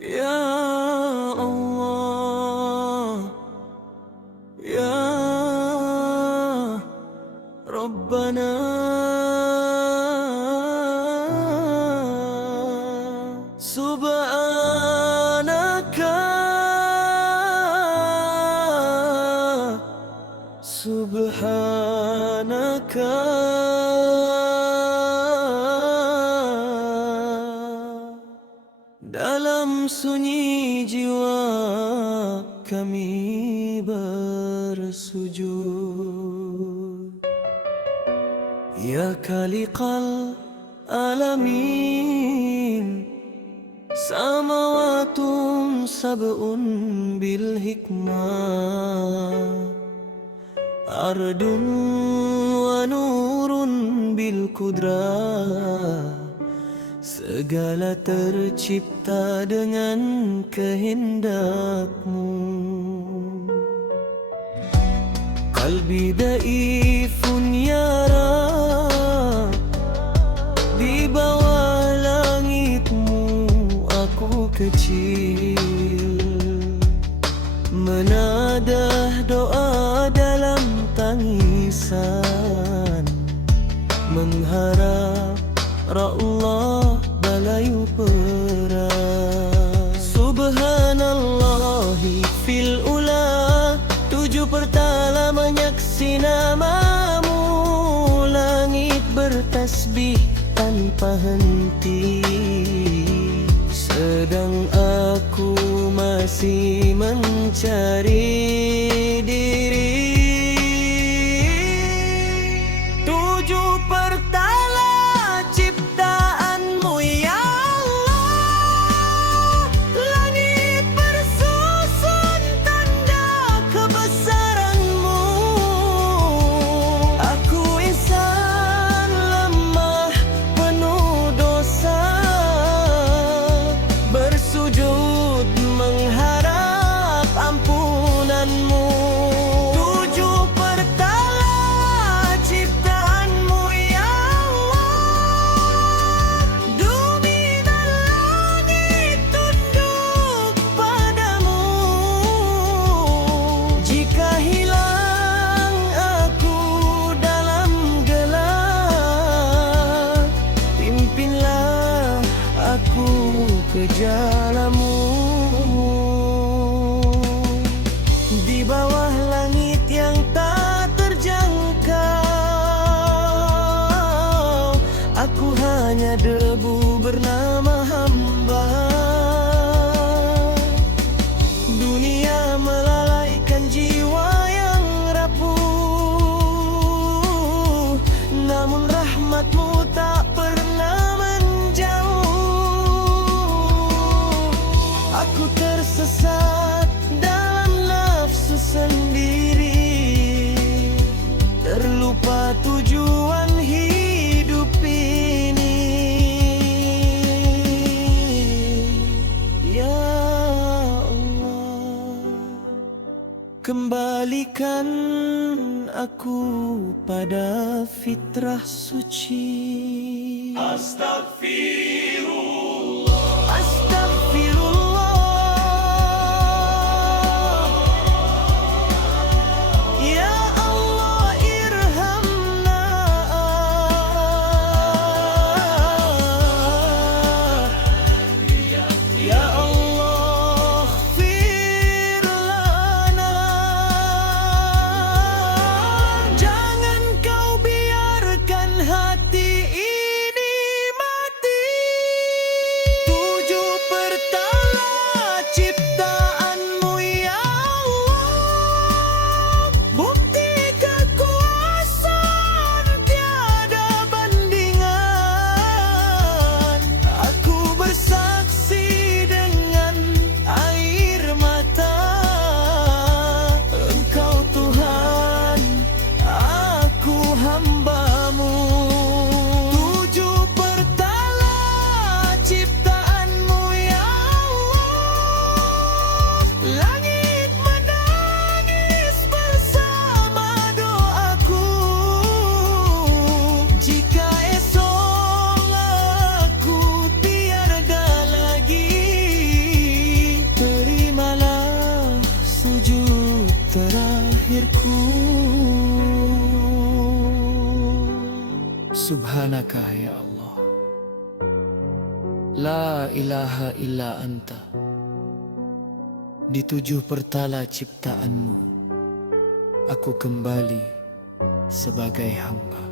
Ya Allah, Ya Rabbana, Subhanaka, Subhanaka. Dalam sunyi jiwa kami bersujud, Ya Khaliqal Alamin. Samawatun sab'un bil hikmah, Ardun wa nurun bil kudrah. Segala tercipta dengan kehendakmu. Qalbi daifun ya Rab, di bawah langitmu aku kecil, menadah doa dalam tangisan, mengharap Allah balayu perang. Subhanallahi fil ula, 7 pertala menyaksi namamu. Langit bertasbih tanpa henti, sedang aku masih mencari diri. 7 pertala ciptaanmu ya Allah, langit bersusun tanda kebesaranmu. Aku insan lemah penuh dosa, bersujud mengharap ampunanmu. 7 pertala ciptaanmu ya Allah, bumi dan langit tunduk padamu. Jika hilang aku dalam gelap, pimpinlah aku ke jalanmu. Di bawah langit yang tak terjangkau, aku hanya debu bernama hamba. Dunia melalaikan jiwa yang rapuh, namun rahmatmu tak pernah menjauh. Aku tersesat dalam nafsu sendiri, terlupa tujuan hidup ini. Ya Allah, kembalikan aku pada fitrah suci. Astagfirullah, Astagfirullah. Ya Allah irhamna, Ya Allah ighfir lana. Jangan kau biarkan hati ini mati. 7 pertala ciptaanmu ya Allah, bukti kekuasaan tiada bandingan. Aku bersaksi dengan air mata, Engkau Tuhan, aku hambamu. 7 pertala ciptaanmu ya Allah, langit menangis bersama doaku. Jika esok aku tiada lagi, Subhanaka ya Allah, la ilaha illa anta. Di 7 pertala ciptaanmu, aku kembali sebagai hamba.